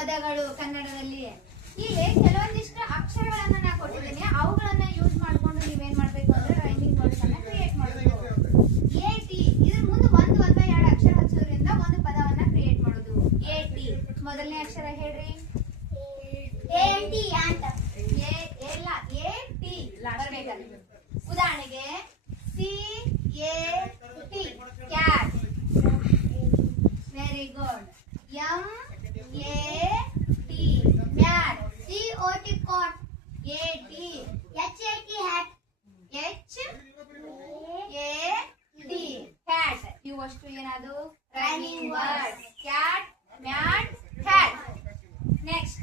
ಪದಗಳು ಕನ್ನಡದಲ್ಲಿ. ಇಲ್ಲಿ ಕೆಲವೊಂದಿಷ್ಟು ಅಕ್ಷರಗಳನ್ನ ನಾ ಕೊಟ್ಟಿದ್ದೀನಿ, ಅವುಗಳನ್ನ ಯೂಸ್ ಮಾಡ್ಕೊಂಡು ನೀವೇನ್ ಮಾಡ್ಬೇಕು ಅಂದ್ರೆ ರೈಮಿಂಗ್ ವರ್ಡ್ಸ್ ಅನ್ನ ಕ್ರಿಯೇಟ್ ಮಾಡಬೇಕು. AT ಇದ್ರ ಮುಂದೆ ಒಂದು ಅಥವಾ ಎರಡು ಅಕ್ಷರ ಹಚ್ಚೋದ್ರಿಂದ ಒಂದು ಪದವನ್ನ ಕ್ರಿಯೇಟ್ ಮಾಡೋದು. AT ಮೊದಲನೇ ಅಕ್ಷರ ಹೇಳ್ರಿ. AT ಅಂತ ಎಲ್ಲ AT ಬರ್ಬೇಕಲ್ಲ. ಉದಾಹರಣೆಗೆ CAT cat. Very good. MAT mat. COT cot. AT HAT hat. HAT cat. ಇವಷ್ಟು ಏನದು rhyming word. Cat, mat, hat. Next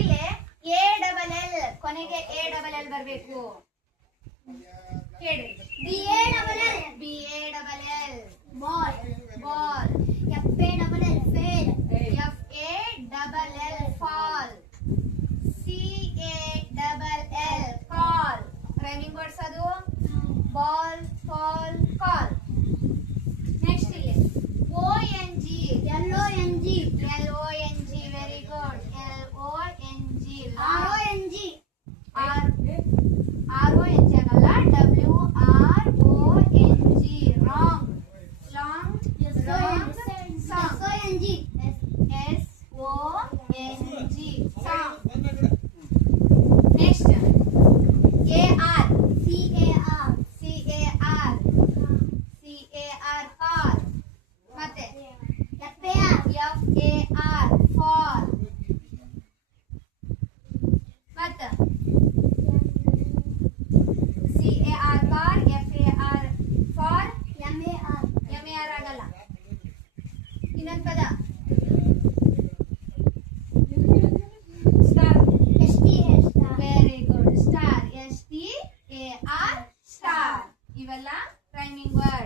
ಇಲ್ಲಿ ALL ಕೊನೆಗೆ ALL ಬರಬೇಕು. ಹೇಳಿ. BALL ball. Ball. FALL fail. FALL fall. CALL call. Rhyming words ಅದು. Ball, fall, call. Next ಇಲ್ಲಿ ONG. LONG. Very good. LONG. RONG ಆಗಲ್ಲ. WRONG wrong. Long. Wrong. Song. SONG song. Next AR. CAR car. ಮತ್ತೆ FAR fall. ಮತ್ತೆ CAR car, FAR for. MAR ಆಗಲ್ಲ. ಇನ್ನೊಂದು ಪದ star. Very good. Star. STAR star. ಇವೆಲ್ಲ rhyming word.